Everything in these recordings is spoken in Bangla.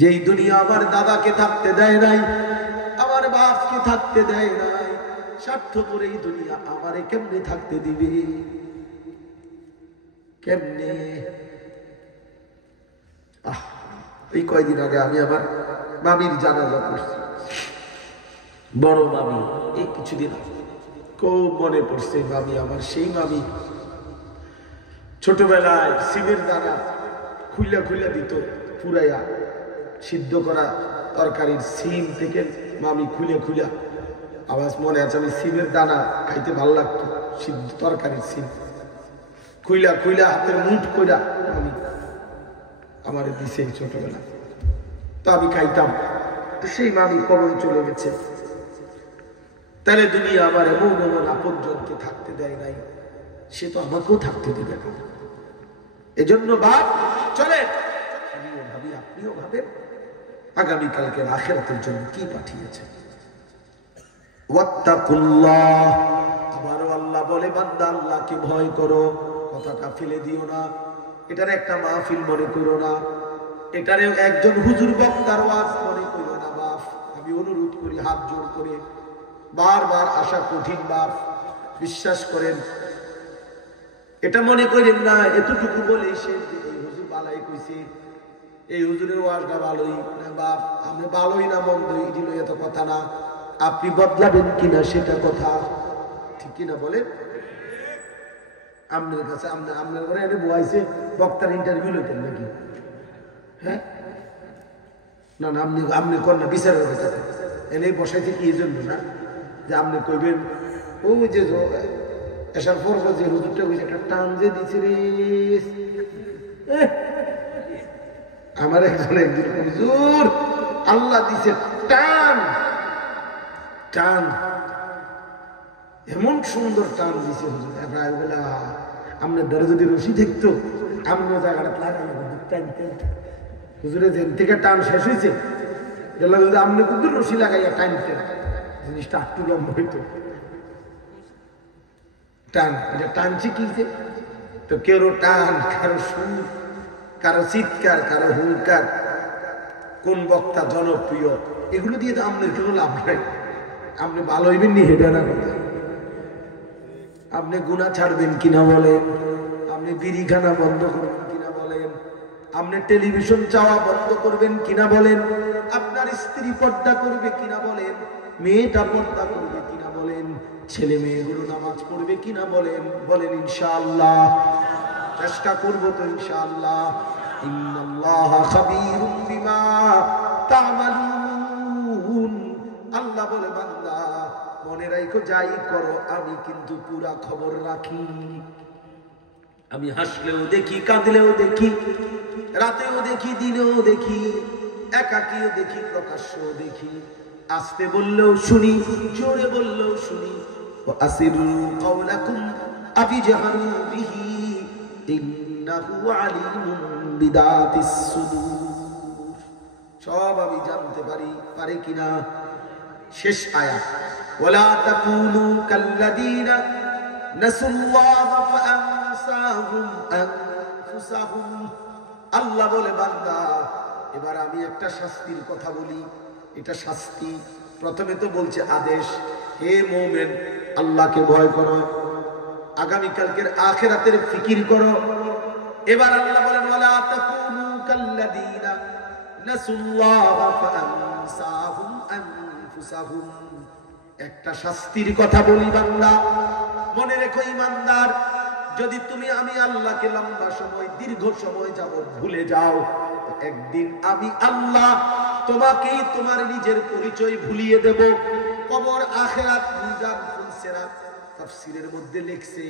যেই দুনিয়া আমার দাদাকে থাকতে দেয় নাই, আমার বাপকে থাকতে দেয় নাই, স্বার্থপর এই দুনিয়া আমারে কেমনে থাকতে দিবে? কেমনে? এই কয়দিন আগে আমি আমার মামির জানাজা করছি, বড় মামি। এই কিছুদিন খুব মনে পড়ছে মামি আমার, সেই মামি ছোটবেলায় সিমের দানা খুইলা খুইলা দিত, পুরাইয়া সিদ্ধ করা তরকারির সিম থেকে মামি খুলে খুলা। আবার মনে আছে আমি সিমের দানা খাইতে ভালো লাগতো, সিদ্ধ তরকারির সিম খুইলা খুইলা হাতের মুঠ কইরা মামি আমার দিছে ছোটবেলা, তো আমি খাইতাম। তো সেই মামি কবরে চলে গেছে, তাহলে দুনিয়া আমার এমন এমন আপনজনকে থাকতে দেয় নাই, সে তো আমাকেও থাকতে দেবে না। এজন্য বাপ চলে, আমিও ভাবি আপনিও ভাবেন আগামীকালকে আখিরাতের জন্য কি পাঠিয়েছে। ওয়াত্তাকুল্লাহ, আবারও আল্লাহ বলে বান্দা আল্লাহকে ভয় করো। কথাটা ফেলে দিও না, এটার একটা মাহফিল মনে করো না, এটারে একজন হুজুর বক্তার ওয়াজ মনে করো না। বাপ আমি অনুরোধ করি হাত জোড় করে, বারবার আসা কঠিন বাপ, বিশ্বাস করেন এটা মনে করেন না এতটুকু বলে সে এই হুজুর বালাই কইছে, এই হুজুরের ওয়াজটা ভালোই না বাপ, আমি ভালোই না মন্দই, এগুলো এত কথা না। আপনি বদলাবেন কিনা সেটা কথা, ঠিক কিনা বলেন? আপনার কাছে আপনার ঘরে এনে বয়াইছে বক্তার ইন্টারভিউ লইতেন নাকি? হ্যাঁ না না, আপনি কর না বিচারের কথা এনে বসাইছে কি এই জন্য না যে আপনি কইবেন ও যে এসার পর যে হুজুরটা কইছে একটা টান যে দিছে রে। আমার একজন হুজুর আল্লাহ দিছে টান, টান এমন সুন্দর টান দিছে হুজুর। বেলা আপনার দ্বারা যদি রশি দেখতো আমিও জায়গাটা লাগাই টানতেন। হুজুরে যেন থেকে টান শেষ হয়েছে গেল, যদি আপনি কিন্তু রশি লাগাইয়া টানতেন জিনিসটা একটু লম্বা হইতো। টান এটা টানছে কি তো, কেউ টান, কারো সুর, কারো চিৎকার, কারো হুঙ্কার, কোন বক্তা জনপ্রিয়, এগুলো দিয়ে তো আপনার কোনো লাভ নাই। আপনি ভালো হইবেন নি হেডা না কথা, আপনি গুনাহ ছাড়বেন কিনা বলেন, আপনি বিড়িখানা বন্ধ করবেন কিনা বলেন, আপনি টেলিভিশন চাওয়া বন্ধ করবেন কিনা বলেন, আপনার স্ত্রী পর্দা করবে কিনা বলেন, মেয়েটা পর্দা করবে কিনা বলেন, ছেলে মেয়েগুলো নামাজ পড়বে কিনা বলেন, বলেন ইনশাআল্লাহ। চেষ্টা করবো তো ইনশাআল্লাহ। ইন্নাল্লাহা খাবীরুম বিমা তা'মালুন, আল্লাহ বলে বান্দা মনে রাখো যাই করো আমি কিন্তু পুরা খবর রাখি। আমি হাসলেও দেখি, কাঁদলেও দেখি, রাতেও দেখি, দিনেও দেখি, একাকীও দেখি, প্রকাশ্যও দেখি, আস্তে বললেও শুনি, জোরে বললেও শুনি। আসিরু কাওলাকুম আবিজহারু বিহি ইন্নাহু আলিমুম বিদাতিস সুদূর, সব আমি জানতে পারি, পারে কিনা। শেষ আয়াত, ওয়ালা তাকুনু কাল্লাযীনা নাসুল্লাহা ফাআনসাহুম আনফুসাহুম। আল্লাহ বলে বান্দা এবার আমি একটা শাস্তির কথা বলি, এটা শাস্তি। প্রথমে তো বলছে আদেশ, হে মুমিন আল্লাহকে ভয় করো, আগামীকালকের আখিরাতের ফিকির করো। এবার আল্লাহ বলেন ওয়ালা তাকুনু কাল্লাযীনা নাসুল্লাহা ফাআনসাহুম আনফুসাহুম। একটা শাস্তির কথা বলি বান্দা, মনে রেখো ইমানদার, যদি তুমি আমি আল্লাহকে লম্বা সময়, দীর্ঘ সময় যাবত ভুলে যাও, একদিন আমি আল্লাহ তোমাকেই তোমার নিজের পরিচয় ভুলিয়ে দেব। কবর, আখিরাত, মিজান, ফুলসিরাত, তাফসীরের মধ্যে লিখছে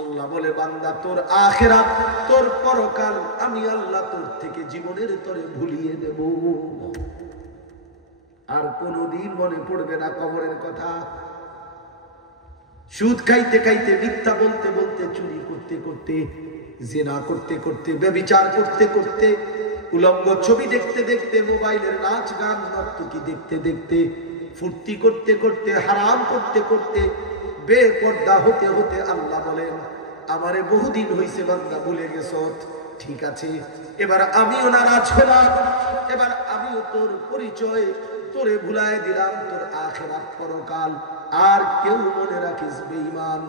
আল্লাহ বলে বান্দা তোর আখিরাত, তোর পরকাল আমি আল্লাহ তোর থেকে জীবনের তরে ভুলিয়ে দেব। আর কোনদিন মনে পড়বে না কবরের কথা। সুদ খাইতে খাইতে, মিথ্যা বলতে বলতে, চুরি করতে করতে, জিনা করতে করতে, ব্যভিচার করতে করতে, উলঙ্গ ছবি দেখতে দেখতে, মোবাইলের নাচ গান নর্তকী দেখতে দেখতে, ফুর্তি করতে করতে, হারাম করতে করতে, বেপর্দা হতে হতে আল্লাহ বলেন আমারে বহুদিন হইছে বান্দা ভুলে গেছো। ঠিক আছে, এবার আমিও নারাজ হলাম, এবার আমিও তোর পরিচয়, তোরে ভুলায় দিলাম তোর আখিরাত পরকাল। আর কেউ মনে রাখিস বেঈমান,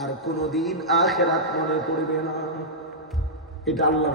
আর কোনদিন আখিরাত মনে পড়বে না। এটা আল্লাহ